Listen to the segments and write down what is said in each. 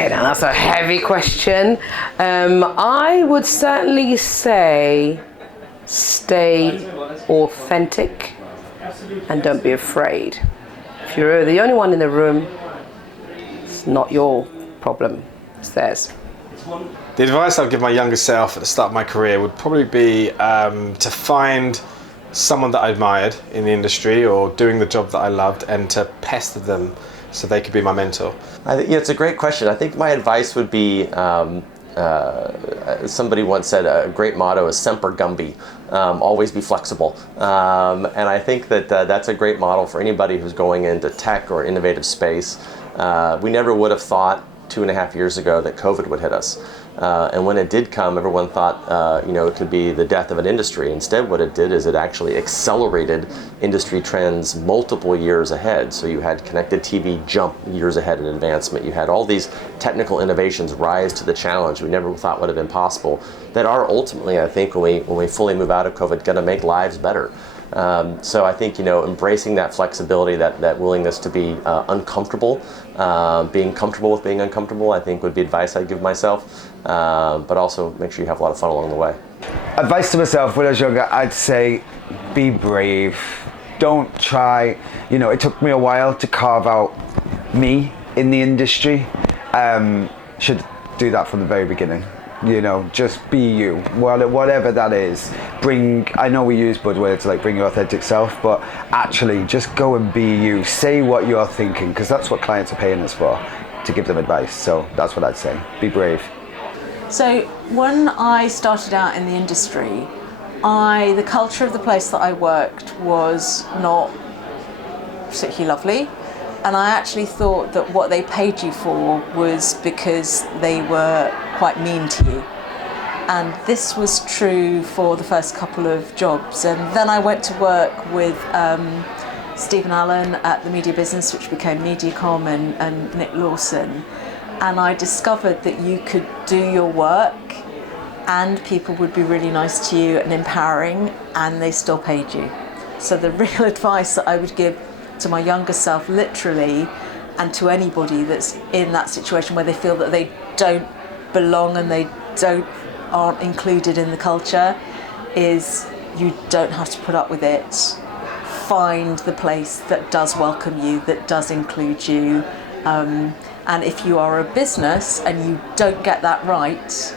Okay, now that's a heavy question. I would certainly say stay authentic and don't be afraid. If you're the only one in the room, it's not your problem, it's theirs. The advice I'd give my younger self at the start of my career would probably be to find someone that I admired in the industry or doing the job that I loved and to pester them so they could be my mentor. I think it's a great question. I think my advice would be, somebody once said a great motto is Semper Gumby, always be flexible. And I think that that's a great model for anybody who's going into tech or innovative space. We never would have thought 2.5 years ago that COVID would hit us. And when it did come, everyone thought, it could be the death of an industry. Instead, what it did is it actually accelerated industry trends multiple years ahead. So you had connected TV jump years ahead in advancement. You had all these technical innovations rise to the challenge we never thought would have been possible that are ultimately, I think, when we fully move out of COVID, going to make lives better. So I think, embracing that flexibility, that willingness to be uncomfortable, being comfortable with being uncomfortable, I think would be advice I'd give myself. But also make sure you have a lot of fun along the way. Advice to myself when I was younger, I'd say be brave. Don't try, it took me a while to carve out me in the industry. Should do that from the very beginning. Just be you, whatever that is. I know we use buzzwords like bring your authentic self, but actually just go and be you. Say what you're thinking, because that's what clients are paying us for, to give them advice. So that's what I'd say, be brave. So when I started out in the industry, the culture of the place that I worked was not particularly lovely. And I actually thought that what they paid you for was because they were quite mean to you. And this was true for the first couple of jobs. And then I went to work with Stephen Allen at the media business, which became MediaCom, and Nick Lawson. And I discovered that you could do your work and people would be really nice to you and empowering, and they still paid you. So the real advice that I would give to my younger self, literally, and to anybody that's in that situation where they feel that they don't belong and they aren't included in the culture, is you don't have to put up with it. Find the place that does welcome you, that does include you. And if you are a business and you don't get that right,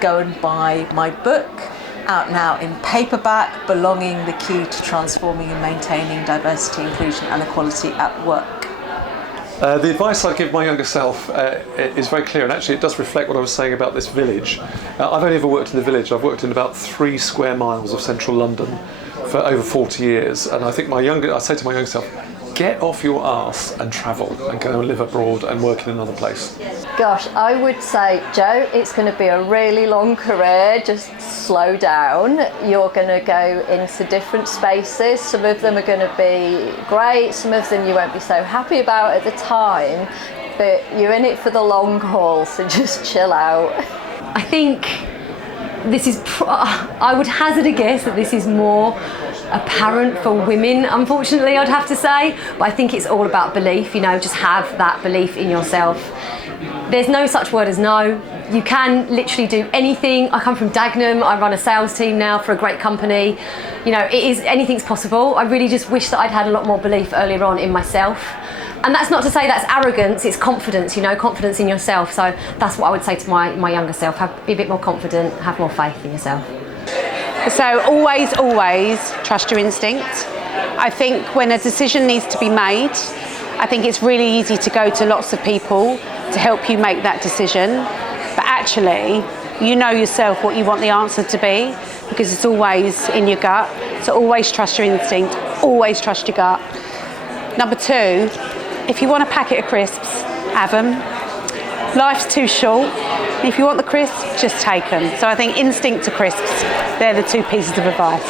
go and buy my book, out now in paperback, Belonging, the Key to Transforming and Maintaining Diversity, Inclusion and Equality at Work. The advice I'd give my younger self is very clear, and actually it does reflect what I was saying about this village. I've only ever worked in the village. I've worked in about 3 square miles of central London for over 40 years, and I think I say to my younger self, get off your arse and travel and go and live abroad and work in another place. Gosh, I would say, Joe, it's going to be a really long career. Just slow down. You're going to go into different spaces. Some of them are going to be great. Some of them you won't be so happy about at the time. But you're in it for the long haul, so just chill out. I think I would hazard a guess that this is more apparent for women, unfortunately, I'd have to say. But I think it's all about belief, just have that belief in yourself. There's no such word as no. You can literally do anything. I come from Dagenham. I run a sales team now for a great company. Anything's possible. I really just wish that I'd had a lot more belief earlier on in myself. And that's not to say that's arrogance, it's confidence, confidence in yourself. So that's what I would say to my younger self. Be a bit more confident, have more faith in yourself. So always trust your instinct. I think when a decision needs to be made, I think it's really easy to go to lots of people to help you make that decision. But actually, you know yourself what you want the answer to be, because it's always in your gut. So always trust your instinct, always trust your gut. Number 2, if you want a packet of crisps, have them. Life's too short. If you want the crisps, just take them. So I think instinct to crisps, they're the 2 pieces of advice.